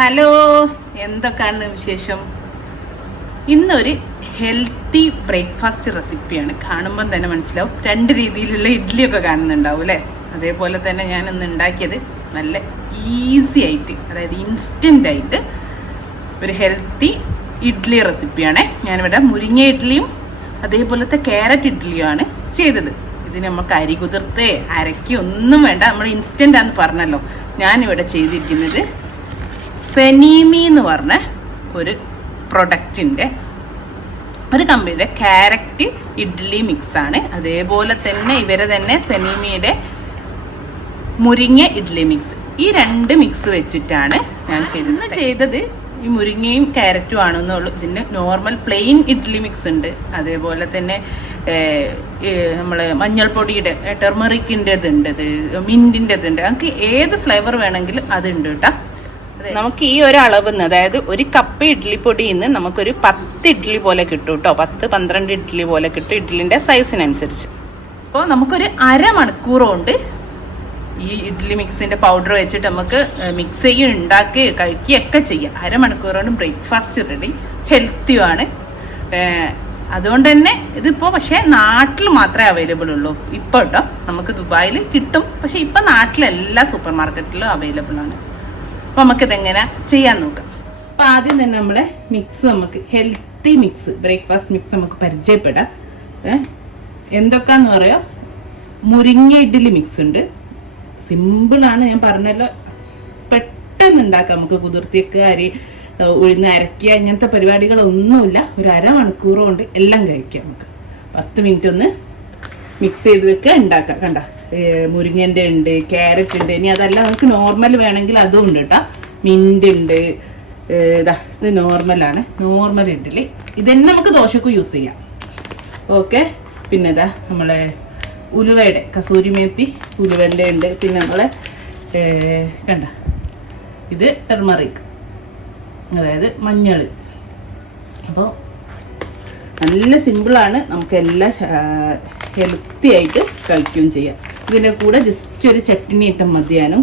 Hello എന്തൊക്കെയാണ് വിശേഷം? ഇന്നൊരു ഹെൽത്തി ബ്രേക്ക്ഫാസ്റ്റ് റെസിപ്പിയാണ്. കാണുമ്പം തന്നെ മനസ്സിലാവും. രണ്ട് രീതിയിലുള്ള ഇഡ്ഡലിയൊക്കെ കാണുന്നുണ്ടാവും അല്ലേ? അതേപോലെ തന്നെ ഞാൻ ഇന്ന് ഉണ്ടാക്കിയത് നല്ല ഈസി ആയിട്ട് അതായത് ഇൻസ്റ്റന്റ് ആയിട്ട് ഒരു ഹെൽത്തി ഇഡ്ഡലി റെസിപ്പിയാണ്. ഞാനിവിടെ മുരിങ്ങ ഇഡ്ഡലിയും അതേപോലത്തെ ക്യാരറ്റ് ഇഡ്ഡലിയുമാണ് ചെയ്തത്. ഇതിന് നമുക്ക് അരി കുതിർത്തേ അരക്കി ഒന്നും വേണ്ട. നമ്മൾ ഇൻസ്റ്റന്റ് ആണെന്ന് പറഞ്ഞല്ലോ. ഞാനിവിടെ ചെയ്തിരിക്കുന്നത് സെനീമി എന്ന് പറഞ്ഞ ഒരു പ്രൊഡക്റ്റിന്റെ ഒരു കമ്പനിയുടെ ക്യാരറ്റ് ഇഡ്ഡലി മിക്സാണ് അതേപോലെ തന്നെ ഇവരെ തന്നെ സെനീമിയുടെ മുരിങ്ങ ഇഡ്ഡലി മിക്സ് ഈ രണ്ട് മിക്സ് വെച്ചിട്ടാണ് ഞാൻ ചെയ്തത്. ചെയ്തത് ഈ മുരിങ്ങയും ക്യാരറ്റും ആണെന്നുള്ളൂ ഇതിന് നോർമൽ പ്ലെയിൻ ഇഡ്ഡലി മിക്സ് ഉണ്ട്. അതേപോലെ തന്നെ നമ്മൾ മഞ്ഞൾപ്പൊടിയുടെ ടെർമറിക്കിന്റെതുണ്ട് ഇത് മിന്റിന്റെതുണ്ട് നമുക്ക് ഏത് ഫ്ലേവർ വേണമെങ്കിലും അതുണ്ട് കേട്ടോ. നമുക്ക് ഈ ഒരു അളവ് അതായത് ഒരു കപ്പ് ഇഡ്ഡലിപ്പൊടി നിന്ന് നമുക്കൊരു പത്ത് ഇഡ്ഡലി പോലെ കിട്ടും കേട്ടോ പത്ത് പന്ത്രണ്ട് ഇഡ്ഡലി പോലെ കിട്ടും ഇഡ്ഡലിന്റെ സൈസിനനുസരിച്ച്. അപ്പോൾ നമുക്കൊരു അരമണിക്കൂർ കൊണ്ട് ഈ ഇഡ്ഡലി മിക്സിന്റെ പൗഡർ വെച്ചിട്ട് നമുക്ക് മിക്സ് ചെയ്യുക ഉണ്ടാക്കി കഴിക്കുകയൊക്കെ ചെയ്യാം. അരമണിക്കൂർ കൊണ്ട് ബ്രേക്ക്ഫാസ്റ്റ് റെഡി ഹെൽത്തിയുമാണ് അതുകൊണ്ട് തന്നെ ഇതിപ്പോൾ പക്ഷേ നാട്ടിൽ മാത്രമേ അവൈലബിൾ ഉള്ളൂ. ഇപ്പോൾ കേട്ടോ നമുക്ക് ദുബായിൽ കിട്ടും. പക്ഷേ ഇപ്പം നാട്ടിലെല്ലാ സൂപ്പർ മാർക്കറ്റിലും അവൈലബിൾ ആണ്. അപ്പോൾ നമുക്കിതെങ്ങനെ ചെയ്യാൻ നോക്കാം. അപ്പോൾ ആദ്യം തന്നെ നമ്മളെ മിക്സ് നമുക്ക് ഹെൽത്തി മിക്സ് ബ്രേക്ക്ഫാസ്റ്റ് മിക്സ് നമുക്ക് പരിചയപ്പെടാം. എന്തൊക്കെയാന്ന് പറയാം? മുരിങ്ങ ഇഡ്ഡലി മിക്സ് ഉണ്ട്. സിമ്പിളാണ് ഞാൻ പറഞ്ഞല്ലോ. പെട്ടെന്ന് ഉണ്ടാക്കാം നമുക്ക് കുതിർത്തിയൊക്കെ അരി ഉഴുന്ന് അരക്കുക ഇങ്ങനത്തെ പരിപാടികളൊന്നുമില്ല. ഒരു അരമണിക്കൂർ കൊണ്ട് എല്ലാം കഴിക്കാം നമുക്ക്. പത്ത് മിനിറ്റ് ഒന്ന് മിക്സ് ചെയ്ത് വെക്കുക ഉണ്ടാക്കാം. കണ്ട? മുരിങ്ങന്റെ ഉണ്ട് ക്യാരറ്റ് ഉണ്ട്. ഇനി അതല്ല നമുക്ക് നോർമൽ വേണമെങ്കിൽ അതും ഉണ്ട് കേട്ടോ മിന്റ് ഉണ്ട്. ഇതാ ഇത് നോർമലാണ് നോർമൽ ഇഡ്ഡലി ഇതന്നെ നമുക്ക് ദോശക്ക് യൂസ് ചെയ്യാം. ഓക്കെ പിന്നെ ഇതാ നമ്മളെ ഉലുവയുടെ കസൂരി മേത്തി ഉലുവന്റെ ഉണ്ട്. പിന്നെ നമ്മളെ കണ്ട. ഇത് ടെർമറിക് അതായത് മഞ്ഞൾ അപ്പോൾ നല്ല സിമ്പിളാണ് നമുക്ക് എല്ലാം ഹെൽത്തി ആയിട്ട് കഴിക്കുകയും ചെയ്യാം. ഇതിന്റെ കൂടെ ജസ്റ്റ് ഒരു ചട്ടിനി ഇട്ട മതിയാനും.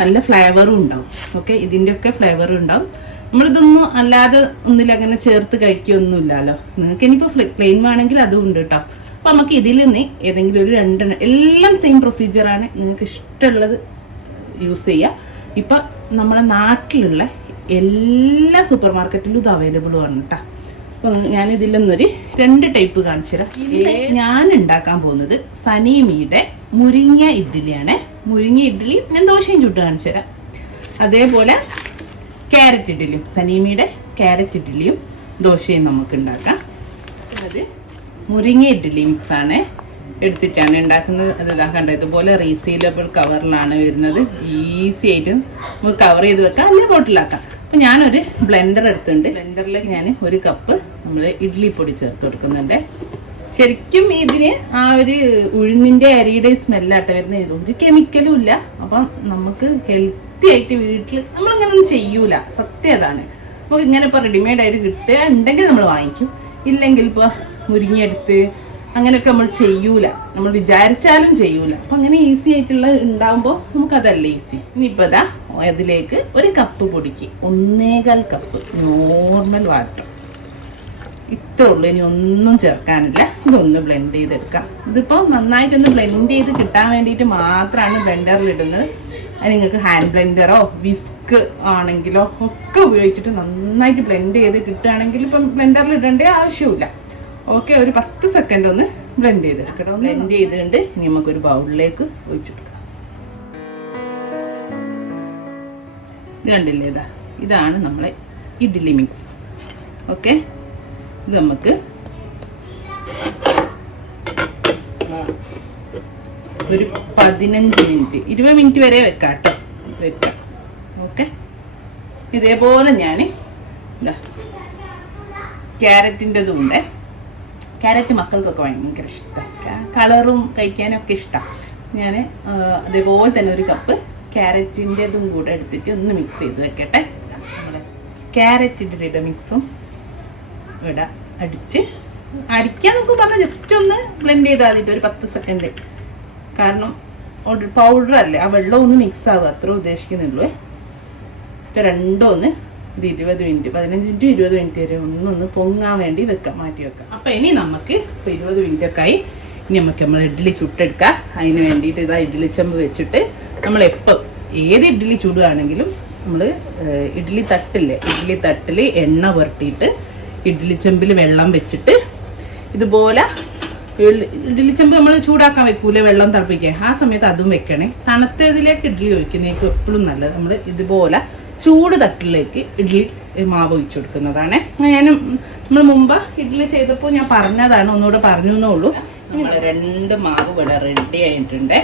നല്ല ഫ്ലേവറും ഉണ്ടാവും. ഓക്കെ ഇതിന്റെയൊക്കെ ഫ്ലേവറും ഉണ്ടാവും. നമ്മളിതൊന്നും അല്ലാതെ ഒന്നിൽ അങ്ങനെ ചേർത്ത് കഴിക്കുകയൊന്നുമില്ലല്ലോ നിങ്ങൾക്ക് ഇനിയിപ്പോൾ പ്ലെയിൻ വേണമെങ്കിൽ അതും ഉണ്ട് കേട്ടോ അപ്പോൾ നമുക്ക് ഇതിൽ നിന്ന് ഏതെങ്കിലും ഒരു രണ്ടെണ്ണം എല്ലാം സെയിം പ്രൊസീജിയറാണ് നിങ്ങൾക്ക് ഇഷ്ടമുള്ളത് യൂസ് ചെയ്യുക ഇപ്പം നമ്മുടെ നാട്ടിലുള്ള എല്ലാ സൂപ്പർ മാർക്കറ്റിലും ഇത് അവൈലബിൾ ആണ് കേട്ടോ അപ്പം ഞാൻ ഇതിലൊന്നൊരു രണ്ട് ടൈപ്പ് കാണിച്ചു തരാം ഞാൻ ഉണ്ടാക്കാൻ പോകുന്നത് സനീമിയുടെ മുരിങ്ങ ഇഡ്ഡലിയാണ്. മുരിങ്ങ ഇഡ്ഡലി ഞാൻ ദോശയും ചുട്ട് കാണിച്ചു തരാം. അതേപോലെ ക്യാരറ്റ് ഇഡ്ഡലിയും സനീമിയുടെ ക്യാരറ്റ് ഇഡ്ഡലിയും ദോശയും നമുക്ക് ഉണ്ടാക്കാം. അത് മുരിങ്ങ ഇഡ്ഡലി മിക്സ് ആണ്. എടുത്തിട്ടാണ് ഉണ്ടാക്കുന്നത്. അത് കണ്ടത് കണ്ടോ ഇതുപോലെ റീസീലബിൾ കവറിലാണ് വരുന്നത്. ഈസി ആയിട്ട് നമുക്ക് കവർ ചെയ്ത് വെക്കാം. അല്ലെങ്കിൽ ബോട്ടിലാക്കാം അപ്പം ഞാനൊരു ബ്ലെൻഡർ എടുത്തിട്ടുണ്ട്. ബ്ലെൻഡറിലേക്ക് ഞാൻ ഒരു കപ്പ് നമ്മൾ ഇഡ്ഡലി പൊടി ചേർത്ത് കൊടുക്കുന്നുണ്ട്. ശരിക്കും ഇതിന് ആ ഒരു ഉഴുന്നിന്റെ അരിയുടെ സ്മെല്ലാട്ട വരുന്ന ഇത് ഒരു കെമിക്കലും ഇല്ല. അപ്പം നമുക്ക് ഹെൽത്തി ആയിട്ട് വീട്ടിൽ നമ്മളിങ്ങനൊന്നും ചെയ്യൂല. സത്യം അതാണ്. നമുക്ക് ഇങ്ങനെ ഇപ്പോൾ റെഡിമെയ്ഡ് ആയിട്ട് കിട്ടുക ഉണ്ടെങ്കിൽ നമ്മൾ വാങ്ങിക്കും. ഇല്ലെങ്കിൽ ഇപ്പോൾ മുരിങ്ങയെടുത്ത് അങ്ങനെയൊക്കെ നമ്മൾ ചെയ്യൂല. നമ്മൾ വിചാരിച്ചാലും ചെയ്യൂല. അപ്പം അങ്ങനെ ഈസി ആയിട്ടുള്ള ഉണ്ടാകുമ്പോൾ നമുക്കതല്ല ഈസി ഇനിയിപ്പോൾ ഇതാ അതിലേക്ക് ഒരു കപ്പ് പൊടിക്ക് ഒന്നേകാൽ കപ്പ് നോർമൽ വാട്ടർ ഇത്രേ ഉള്ളൂ. ഇനി ഒന്നും ചേർക്കാനില്ല. ഇതൊന്ന് ബ്ലെൻഡ് ചെയ്തെടുക്കാം. ഇതിപ്പോൾ നന്നായിട്ടൊന്ന് ബ്ലെൻഡ് ചെയ്ത് കിട്ടാൻ വേണ്ടിയിട്ട് മാത്രമാണ് ബ്ലെൻഡറിൽ ഇടുന്നത്. അത് നിങ്ങൾക്ക് ഹാൻഡ് ബ്ലെൻഡറോ വിസ്ക് ആണെങ്കിലോ ഒക്കെ ഉപയോഗിച്ചിട്ട് നന്നായിട്ട് ബ്ലെൻഡ് ചെയ്ത് കിട്ടുകയാണെങ്കിൽ ഇപ്പം ബ്ലെൻഡറിൽ ഇടേണ്ട ആവശ്യമില്ല ഓക്കെ ഒരു പത്ത് സെക്കൻഡ് ഒന്ന് ബ്ലെൻഡ് ചെയ്ത് ചെയ്തെടുക്കണം ബ്ലെൻഡ് ചെയ്തുകൊണ്ട് ഇനി നമുക്കൊരു ബൗളിലേക്ക് ഒഴിച്ചു കൊടുക്കാം. ഇത് കണ്ടില്ലേ? ഇതാ. ഇതാണ് നമ്മളെ ഇഡ്ഡലി മിക്സ് ഓക്കെ ഇത് നമുക്ക് ഒരു പതിനഞ്ച് മിനിറ്റ് ഇരുപത് മിനിറ്റ് വരെ വെക്കാം കേട്ടോ. വെക്കാം. ഓക്കെ? ഇതേപോലെ ഞാൻ ഇതാ ക്യാരറ്റിന്റെതും ഉണ്ട്. ക്യാരറ്റ് മക്കൾക്കൊക്കെ ഭയങ്കര ഇഷ്ടമാണ് കളറും കഴിക്കാനും ഒക്കെ ഇഷ്ടമാണ് ഞാൻ അതേപോലെ തന്നെ ഒരു കപ്പ് ക്യാരറ്റിന്റെതും കൂടെ എടുത്തിട്ട് ഒന്ന് മിക്സ് ചെയ്ത് വെക്കട്ടെ. നമ്മുടെ ക്യാരറ്റിന്റെ മിക്സും ഇവിടെ അടിച്ച് അടിക്കാൻ പറഞ്ഞാൽ ജസ്റ്റ് ഒന്ന് ബ്ലെൻഡ് ചെയ്താൽ മതി ഒരു പത്ത് സെക്കൻഡ് കാരണം പൗഡർ അല്ലേ ആ വെള്ളം ഒന്ന് മിക്സ് ആവുക അത്ര ഉദ്ദേശിക്കുന്നുള്ളൂ. ഇപ്പം രണ്ടോ ഒന്ന് ഒരു ഇരുപത് മിനിറ്റ് പതിനഞ്ച് മിനിറ്റ് ഇരുപത് മിനിറ്റ് വരെ ഒന്നൊന്ന് പൊങ്ങാൻ വേണ്ടി വെക്കാം മാറ്റി വെക്കാം. അപ്പം ഇനി നമുക്ക് ഇപ്പോൾ ഇരുപത് മിനിറ്റ് ഒക്കെ ആയി. ഇനി നമുക്ക് നമ്മൾ ഇഡ്ഡലി ചുട്ടെടുക്കാം. അതിന് വേണ്ടിയിട്ട് ഇതാ ഇഡ്ഡലി ചെമ്പ് വെച്ചിട്ട് നമ്മൾ എപ്പം ഏത് ഇഡ്ഡലി ചുടുകയാണെങ്കിലും നമ്മൾ ഇഡ്ഡലി തട്ടില്ലേ ഇഡ്ഡലി തട്ടിൽ എണ്ണ പുരട്ടിയിട്ട് ഇഡ്ഡലി ചെമ്പിൽ വെള്ളം വെച്ചിട്ട് ഇതുപോലെ ഇഡ്ഡലി ചെമ്പ് നമ്മൾ ചൂടാക്കാൻ വെക്കൂലേ വെള്ളം തിളപ്പിക്കാൻ. ആ സമയത്ത് അതും വെക്കണേ. തണുത്തതിലേക്ക് ഇഡ്ഡലി ഒഴിക്കുന്നേക്കും എപ്പോഴും നല്ലത് നമ്മൾ ഇതുപോലെ ചൂട് തട്ടിലേക്ക് ഇഡ്ഡലി മാവ് ഒഴിച്ചു കൊടുക്കുന്നതാണ്. ഞാൻ നമ്മൾ മുമ്പ് ഇഡ്ഡലി ചെയ്തപ്പോൾ ഞാൻ പറഞ്ഞതാണ് ഒന്നുകൂടെ പറഞ്ഞു എന്നേ ഉള്ളൂ നമ്മൾ രണ്ട് മാവ് ഇവിടെ റെഡി ആയിട്ടുണ്ട്.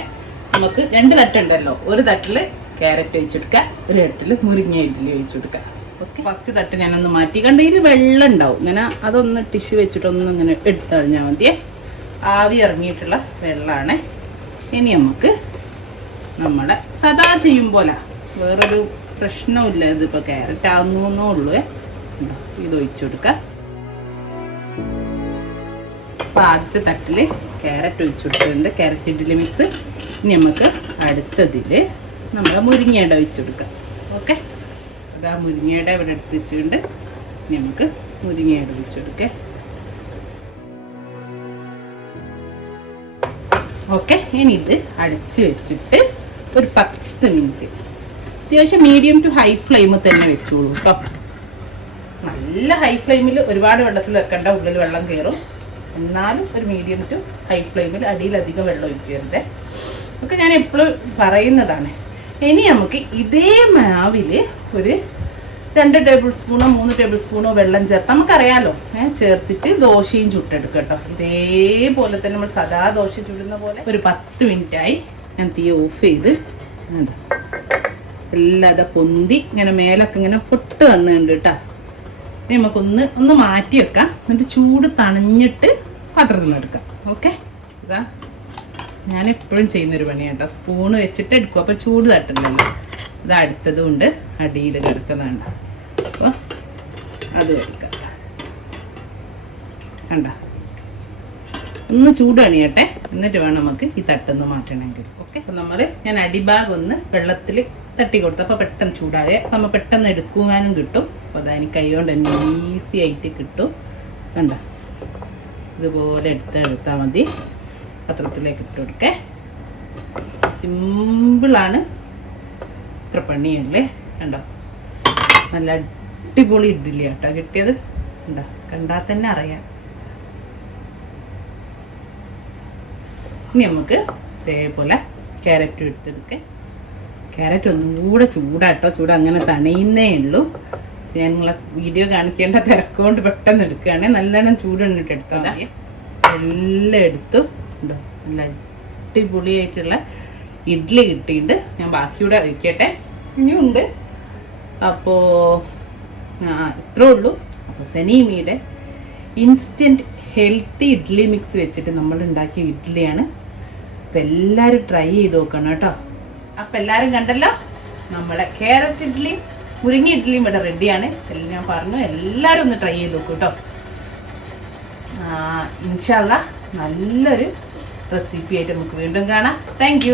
നമുക്ക് രണ്ട് തട്ടുണ്ടല്ലോ. ഒരു തട്ടിൽ ക്യാരറ്റ് ഒഴിച്ചെടുക്കുക ഒരു തട്ടിൽ മുരിങ്ങ ഇഡ്ഡലി ഒഴിച്ചെടുക്കുക ഫസ്റ്റ് തട്ട് ഞാനൊന്ന് മാറ്റി. കണ്ട ഇതിൽ വെള്ളം ഉണ്ടാവും. ഇങ്ങനെ അതൊന്ന് ടിഷ്യൂ വെച്ചിട്ടൊന്ന് ഇങ്ങനെ എടുത്തു കഴിഞ്ഞാൽ മതിയേ. ആവി ഇറങ്ങിയിട്ടുള്ള വെള്ളമാണ് ഇനി നമുക്ക് നമ്മുടെ സദാ ചെയ്യും പോലെ. വേറൊരു പ്രശ്നമില്ല ഇതിപ്പോൾ ക്യാരറ്റ് ആവുന്നേ ഉള്ളൂ? ഇത് ഒഴിച്ചു കൊടുക്കുക അപ്പോൾ ആദ്യത്തെ തട്ടിൽ ക്യാരറ്റ് ഒഴിച്ചു കൊടുത്തിട്ടുണ്ട്. ക്യാരറ്റ് ഇഡ്ഡലി മിക്സ് ഇനി നമുക്ക് അടുത്തതിൽ നമ്മൾ മുരിങ്ങയുടെ ഒഴിച്ചു കൊടുക്കാം. ഓക്കെ? അതാ മുരിങ്ങയുടെ ഇവിടെ എടുത്ത് വെച്ചിട്ടുണ്ട് ഇനി നമുക്ക് മുരിങ്ങ ഇടിച്ചു കൊടുക്കേ. ഓക്കെ ഇനി ഇത് അടച്ച് വെച്ചിട്ട് ഒരു പത്ത് മിനിറ്റ്. അത്യാവശ്യം മീഡിയം ടു ഹൈ ഫ്ലെയിമിൽ തന്നെ വെച്ചോളൂ കേട്ടോ. നല്ല ഹൈ ഫ്ലെയിമിൽ ഒരുപാട് വെള്ളത്തിൽ വെക്കേണ്ട ഉള്ളിൽ വെള്ളം കയറും എന്നാലും ഒരു മീഡിയം ടു ഹൈ ഫ്ലെയിമിൽ അടിയിലധികം വെള്ളം ഒഴിക്കരുത്. ഒക്കെ ഞാൻ എപ്പോഴും പറയുന്നതാണ്. ഇനി നമുക്ക് ഇതേ മാവിൽ ഒരു രണ്ട് ടേബിൾ സ്പൂണോ മൂന്ന് ടേബിൾ സ്പൂണോ വെള്ളം ചേർത്ത് നമുക്കറിയാലോ ഏഹ് ചേർത്തിട്ട് ദോശയും ചുട്ടെടുക്കുക കേട്ടോ. ഇതേപോലെ തന്നെ നമ്മൾ സദാ ദോശ ചുടുന്ന പോലെ ഒരു പത്ത് മിനിറ്റായി ഞാൻ തീ ഓഫ് ചെയ്ത് എല്ലാം അതാ പൊന്തി ഇങ്ങനെ മേലൊക്കെ ഇങ്ങനെ പൊട്ട് വന്നുണ്ട് കേട്ടോ. ഇനി നമുക്കൊന്ന് ഒന്ന് മാറ്റി വെക്കാം എന്നിട്ട് ചൂട് തണഞ്ഞിട്ട് പാത്രത്തിൽ നിന്ന് എടുക്കാം ഓക്കെ? ഇതാ. ഞാൻ എപ്പോഴും ചെയ്യുന്നൊരു പണിയാണ് കേട്ടോ സ്പൂണ് വെച്ചിട്ട് എടുക്കും. അപ്പോൾ ചൂട് തട്ടില്ലല്ലോ ഇത് അടുത്തതും ഉണ്ട് അടിയിൽ കിടക്കുന്നതാണ് അപ്പോൾ അത് എടുക്കാം കണ്ട? ഒന്ന് ചൂട് അണിയട്ടെ എന്നിട്ട് വേണം നമുക്ക് ഈ തട്ടൊന്ന് മാറ്റണമെങ്കിൽ. ഓക്കെ? അപ്പം നമ്മൾ ഞാൻ അടിഭാഗം ഒന്ന് വെള്ളത്തിൽ തട്ടി കൊടുത്തു അപ്പോൾ പെട്ടെന്ന് ചൂടാകെ നമ്മൾ പെട്ടെന്ന് എടുക്കുവാനും കിട്ടും. അപ്പോൾ അതായത് കൈ കൊണ്ട് തന്നെ ഈസി ആയിട്ട് കിട്ടും. കണ്ട? ഇതുപോലെ എടുത്താൽ മതി. പത്രത്തിലേക്ക് ഇട്ട് കൊടുക്കേ. സിമ്പിളാണ് ഇത്ര പണിയല്ലേ കണ്ടോ? നല്ല അടിപൊളി ഇഡ്ഡലി കേട്ടോ കിട്ടിയത്. കണ്ടോ? കണ്ടാൽ തന്നെ അറിയാം. ഇനി നമുക്ക് ഇതേപോലെ ക്യാരറ്റ് എടുത്തെടുക്കെ. ക്യാരറ്റ് ഒന്നും കൂടെ ചൂടാട്ടോ. ചൂട് അങ്ങനെ തണിയുന്നേ ഉള്ളൂ. ഞാൻ നിങ്ങളെ വീഡിയോ കാണിക്കേണ്ട തിരക്കുകൊണ്ട് പെട്ടെന്ന് എടുക്കുകയാണെങ്കിൽ നല്ലോണം ചൂടെണ്ണിട്ട് എടുത്താൽ മതി. എല്ലാം എടുത്തു. ഉണ്ടോ നല്ല അടിപൊളിയായിട്ടുള്ള ഇഡ്ഡലി കിട്ടിയിട്ടുണ്ട്. ഞാൻ ബാക്കിയൂടെ ഒഴിക്കട്ടെ. ഇനിയുണ്ട്. അപ്പോൾ ഇത്രേ ഉള്ളൂ. അപ്പോൾ സനീമിയുടെ ഇൻസ്റ്റന്റ് ഹെൽത്തി ഇഡ്ഡലി മിക്സ് വെച്ചിട്ട് നമ്മൾ ഉണ്ടാക്കിയ ഇഡ്ഡലിയാണ് അപ്പം എല്ലാവരും ട്രൈ ചെയ്ത് നോക്കണം കേട്ടോ. അപ്പം എല്ലാവരും കണ്ടല്ലോ നമ്മളെ ക്യാരറ്റ് ഇഡ്ലി മുരിങ്ങ ഇഡ്ഡലിയും ഇവിടെ റെഡിയാണ് ഞാൻ പറഞ്ഞു. എല്ലാവരും ഒന്ന് ട്രൈ ചെയ്ത് നോക്കൂ കേട്ടോ. ഇൻഷാല്ല നല്ലൊരു റെസിപ്പി ആയിട്ട് നമുക്ക് വീണ്ടും കാണാം. താങ്ക്